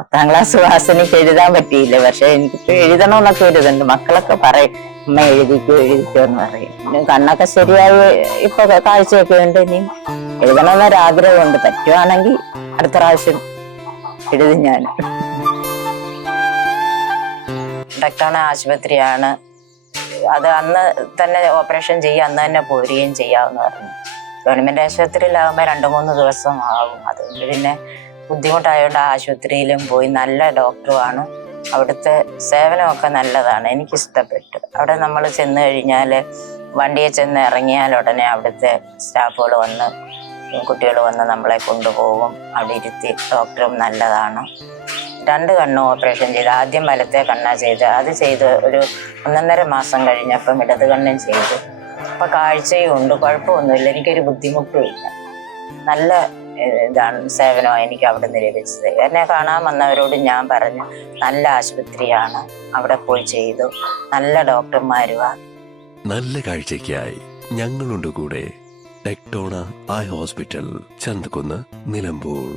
10ാം class വാസനയ്ക്ക് എഴുതാൻ പറ്റിയില്ല. പക്ഷെ എനിക്കിപ്പോ എഴുതണമെന്നൊക്കെ ഒരിതുണ്ട്. മക്കളൊക്കെ പറയും അമ്മ എഴുതിക്കോ എന്ന് പറയും. പിന്നെ കണ്ണൊക്കെ ശരിയായി ഇപ്പൊ കാഴ്ചയൊക്കെ ഉണ്ട്. ഇനി എഴുതണമെന്നൊരാഗ്രഹമുണ്ട്. പറ്റുവാണെങ്കിൽ അടുത്ത പ്രാവശ്യം എഴുതും ഞാൻ. ഡക്ടോണ ആശുപത്രിയാണ് അത്. അന്ന് തന്നെ ഓപ്പറേഷൻ ചെയ്യുക, അന്ന് തന്നെ പോരുകയും ചെയ്യാമെന്ന് പറഞ്ഞു. ഗവൺമെന്റ് ആശുപത്രിയിലാകുമ്പോൾ 2-3 ദിവസം ആകും. അതുകൊണ്ട് പിന്നെ ബുദ്ധിമുട്ടായതുകൊണ്ട് ആശുപത്രിയിലും പോയി. നല്ല ഡോക്ടറുമാണ്, അവിടുത്തെ സേവനമൊക്കെ നല്ലതാണ്, എനിക്കിഷ്ടപ്പെട്ടു. അവിടെ നമ്മൾ ചെന്ന് കഴിഞ്ഞാൽ വണ്ടിയെ ചെന്ന് ഇറങ്ങിയാൽ ഉടനെ അവിടുത്തെ സ്റ്റാഫുകൾ വന്ന് കുട്ടികൾ വന്ന് നമ്മളെ കൊണ്ടുപോകും. അവിടെ ഇരുത്തി. ഡോക്ടറും നല്ലതാണ്. 2 കണ്ണും ഓപ്പറേഷൻ ചെയ്ത്. ആദ്യം വലത്തെ കണ്ണാ ചെയ്ത്. അത് ചെയ്ത് ഒരു 1.5 മാസം കഴിഞ്ഞപ്പം ഇടത് കണ്ണും ചെയ്തു. അപ്പൊ കാഴ്ചയും ഉണ്ട്, കുഴപ്പമൊന്നുമില്ല, എനിക്കൊരു ബുദ്ധിമുട്ടും ഇല്ല. നല്ല ഇതാണ് സേവനമാണ് എനിക്ക് അവിടെ നിന്ന് ലഭിച്ചത്. എന്നെ കാണാൻ വന്നവരോട് ഞാൻ പറഞ്ഞു നല്ല ആശുപത്രിയാണ്, അവിടെ പോയി ചെയ്തു, നല്ല ഡോക്ടർമാരുമാണ്. നല്ല കാഴ്ചയ്ക്കായി ഞങ്ങളുണ്ട് കൂടെ. ടെക്ടോണ ഐ ഹോസ്പിറ്റൽ, ചന്തക്കുന്ന്, നിലമ്പൂർ.